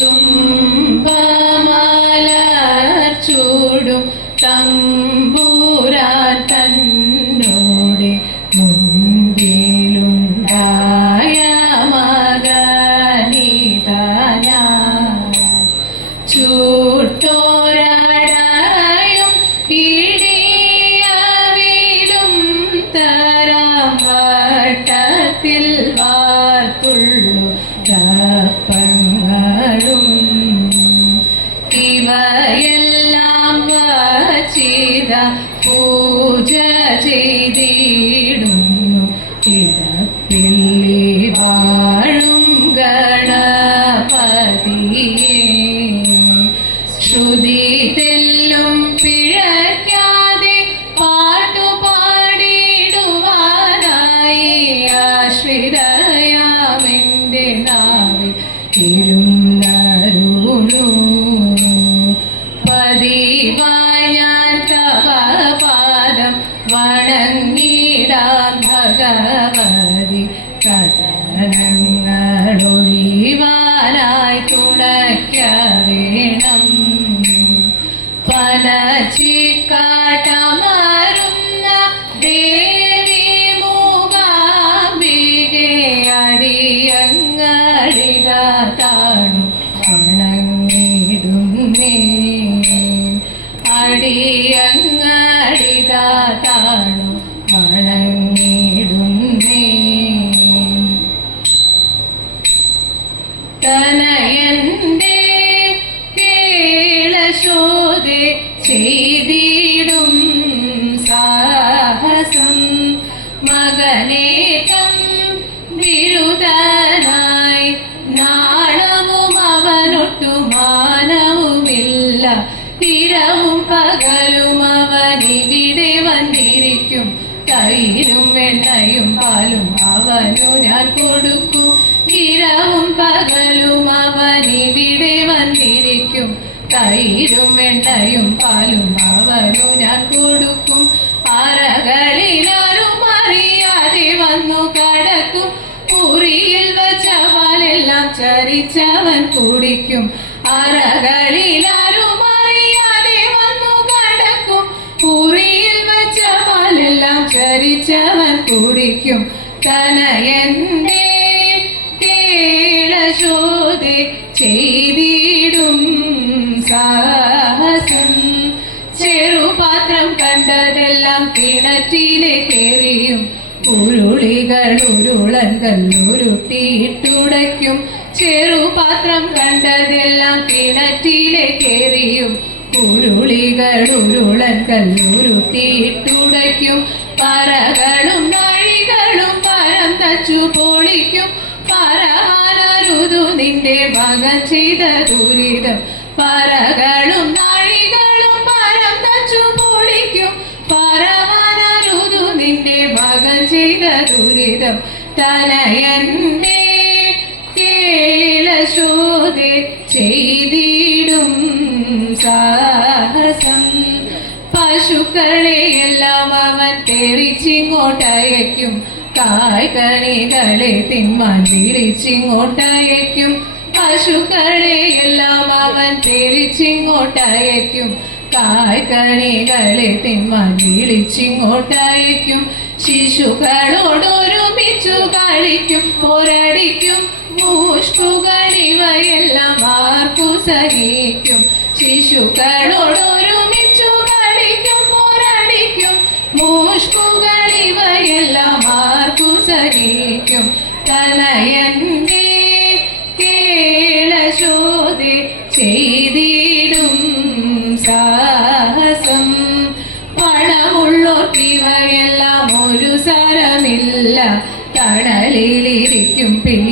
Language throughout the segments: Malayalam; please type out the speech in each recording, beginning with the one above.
തുമ്പമാലർ 不觉已低。കഥനങ്ങളൊഴിവാനായി കേളശോതെ ചെയ്തിടും സാഹസം. മകനേകം ബിരുദനായി നാളവും അവനൊട്ടു മാനവുമില്ല. തിരവും പകലും അവനിവിടെ വന്നിരിക്കും. തൈരും വെണ്ണയും പാലും അവനു ഞാൻ കൊടുക്കും. ഇരവും പകലും അവനിവിടെ വന്നിരിക്കും. തൈരും വെണ്ണയും പാലും അവനു ഞാൻ കൊടുക്കും അറകളിലാരും അറിയാതെ വന്നു കടക്കും. കുറിയിൽ വച്ച പാലെല്ലാം ചരിച്ചവൻ കുടിക്കും. അറകളിലാരും അറിയാതെ വന്നു കടക്കും. കുറിയിൽ വച്ച പാലെല്ലാം ചരിച്ചവൻ കുടിക്കും. തനയന്റെ ഉരുളങ്കൽ ഉരുട്ടിയിട്ടുടയ്ക്കും ചെറുപാത്രം കണ്ടതെല്ലാം കിണറ്റിലെ കേറിയും. ഉരുളികൾ ഉരുളൻ കല്ലൂരുട്ടിയിട്ടുടയ്ക്കും. പറകളും നഴികളും പരം തച്ചു പൊളിക്കും. പറഹാനരുതു നിന്റെ മകൻ ചെയ്ത ദുരിതം. പറകളും നഴികളും പരന്തച്ചു പൊളിക്കും. പറഹാനരുതു നിന്റെ മകൻ ചെയ്ത ദുരിതം. തനയന്റെ കേളശോതെ ചെയ്തിടും സാഹസം പശുക്കളെയെല്ലാം അവൻ തെളിച്ചിങ്ങോട്ടയക്കും കായ്കണികളെ തിന്മാൻ വിളിച്ചിങ്ങോട്ടയക്കും. പശുക്കളെയെല്ലാം അവൻ തെളിച്ചിങ്ങോട്ടയക്കും കായ്കണികളെ തിന്മാൻ വിളിച്ചിങ്ങോട്ടയക്കും. ശിശുക്കളോടൊരുമിച്ചു കളിക്കും പോരടിക്കും മൂഷ്കുകൾ ഇവയെല്ലാം ആർക്കു സഹിക്കും. ശിശുക്കളോടൊരുമിച്ചു കളിക്കും പോരടിക്കും മൂഷ്കുകൾ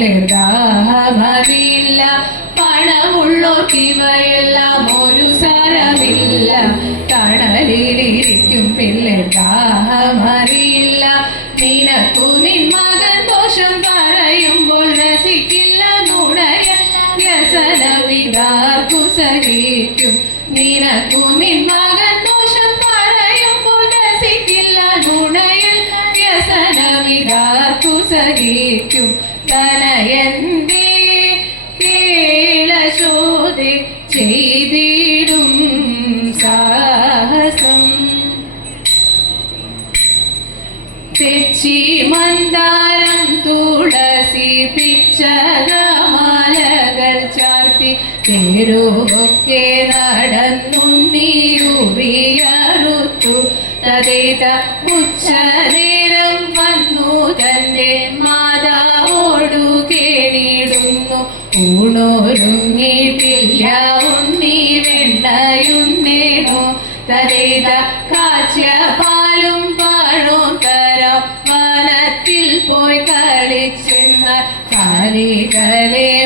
ദാഹമറിയില്ല പണമുള്ളോർക്കിവയെല്ലാം ഒരു സരമില്ല. കടലിലിരിക്കും പിള്ളേർ ദാഹമറിയില്ല. നിനക്കു നിൻ മകൻ ദോഷം പറയുമ്പോൾ രസിക്കില്ല നുണയ വ്യസനമിതാർക്കു സഹിക്കും. നിനക്കു നിൻ മകൻ ദോഷം പറയുമ്പോൾ രസിക്കില്ല നുണയ വ്യസനമിതാർക്കു സഹിക്കും. തെച്ചി മന്ദാരം തുളസി പിച്ചകമാലകൾ ചാർത്തി തെരുവൊക്കെ നടന്നുണ്ണിയുറിയറുത്തു തതേത ഉച്ചനേരം വന്നു തന്റെ മാതാവോടു കേണിടുന്നു. ഊണൊരുങ്ങിയിട്ടില്ല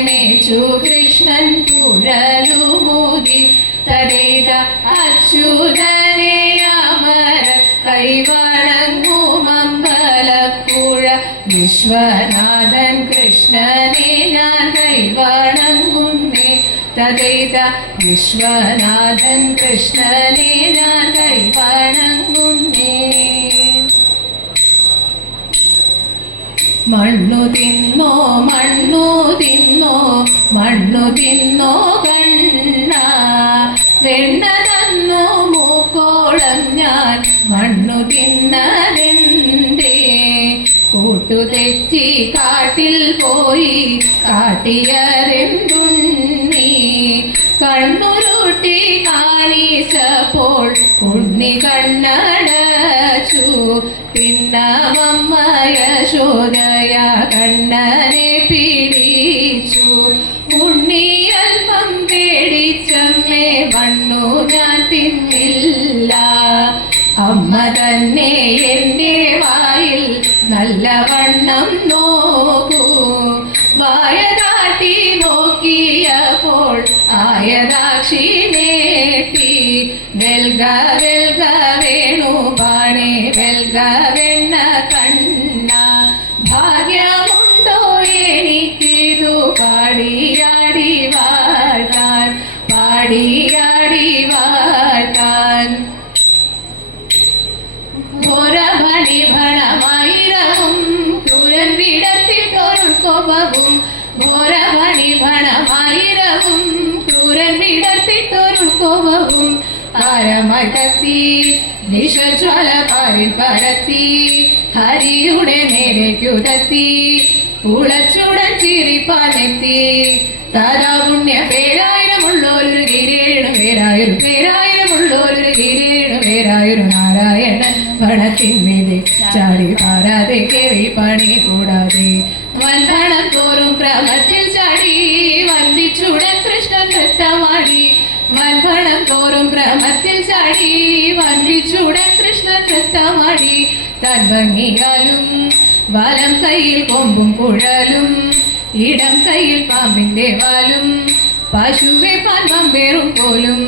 മേച്ചു കൃഷ്ണൻ കുഴലുമൂതി തരേത അച്യുതനെ അമര കൈവണങ്ങുമമ്പലപ്പുഴ വിശ്വനാഥൻ കൃഷ്ണനെ ഞാൻ കൈവണങ്ങുന്നേ. തതേത വിശ്വനാഥൻ കൃഷ്ണനെ ഞാൻ കൈവണങ്ങുന്നേ. മണ്ണു തിന്നോ മണ്ണു തിന്നോ മണ്ണു തിന്നോ കണ്ണ. വെണ്ണ തന്നു മൂക്കോളം ഞാൻ മണ്ണു കൂട്ടു തെച്ചി കാട്ടിൽ പോയി കാട്ടിയറിണ്ടുണ്ണി കണ്ണുരുട്ടി കാണിച്ചപ്പോൾ ഉണ്ണി കണ്ണടച്ചു പിന്നമമ്മയ ശോദയ കണ്ണനെ പിടിച്ചു ഉണ്ണി അല്പം പേടിച്ചമ്മേ വണ്ണു ഞാൻ തിന്നില്ല. അമ്മ തന്നെ എന്റെ വായിൽ നല്ലവണ്ണം നോക്കൂ. വായ കാട്ടി നോക്കിയപ്പോൾ ആയതാക്ഷി നേട്ടി. വെൽഗ വെൽഗ பாடியாடி வாழ்ந்தான் பாடியாடி வாழ்ந்தான் ஒரபணி பணமாயிரமும் துரன்விடத்தில் தொருக்கொபவும் ஒரபணி பணமாயிரமும் துரன்விடத்தில் தொருக்கொபவும் அரமகத்தி நிஷஜ்வல பரிபரத்தி പാരിൽ പരത്തി ഹരിയുടെ നേരേക്കുതത്തി ഉളച്ചുടൻ ചിരിപ്പാലെത്തി താരാ പുണ്യ പേരായിരമുള്ളൊരു ഗിരേണു പേരായൊരു പേരായിരമുള്ളൊരു ഗിരേണു പേരായൊരു നാരായണ പണത്തിന്മീതെ ചാടി പാരാതെ കേറി പണി കൂടാതെ. വൻപണം തോറും ക്രമത്തിൽ ചാടി വന്ദിച്ചുടൻ കൃഷ്ണൻ നൃത്തമാടി. വൻപണം തോറും ഭ്രമത്തിൽ ചാടി വന്ദിച്ചുടൻ കൃഷ്ണൻ നൃത്തമാടി. തൻ ഭംഗിയാലും വലം കയ്യിൽ കൊമ്പും കുഴലും ഇടം കയ്യിൽ പാമ്പിന്റെ വാലും പശുവെ പാൻപം വേറും പോലും.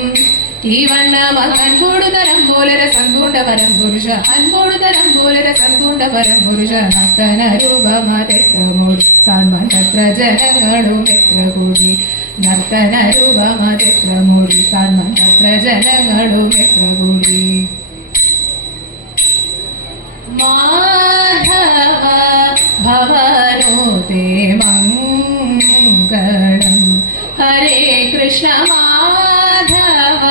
ഈ വണ്ണം അൻപോടു തരം പോലെ സങ്കൂണ്ട വരം പുരുഷ അൻപോടു തരം പോലെ സങ്കൂണ്ട വരം പുരുഷ. നർത്തന രൂപമതെത്ര മൂടി കാൺമാൻ തത്ര ജനങ്ങളും എത്ര കൂടി നർത്തന രൂപമതെത്ര മൂടി കാൺമാൻ തത്ര ജനങ്ങളും എത്ര കൂടി മാധവ ते मङ्गलं हरे कृष्ण माधव,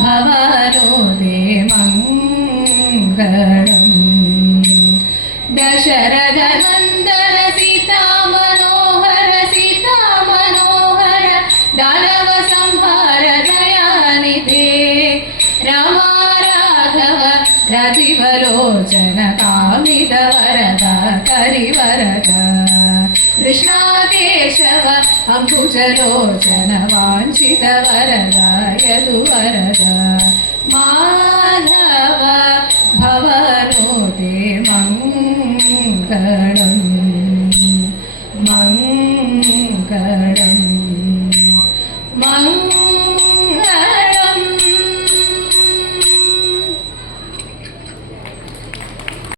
भवरो ते मङ्गलं दशरथनन्दन सीता मनोहर सीता मनोहर दानव संहार दयानिधे। रमा राघव कृष्णादेशव अम्बुजलोचन वाञ्छित वरदायतु वरदा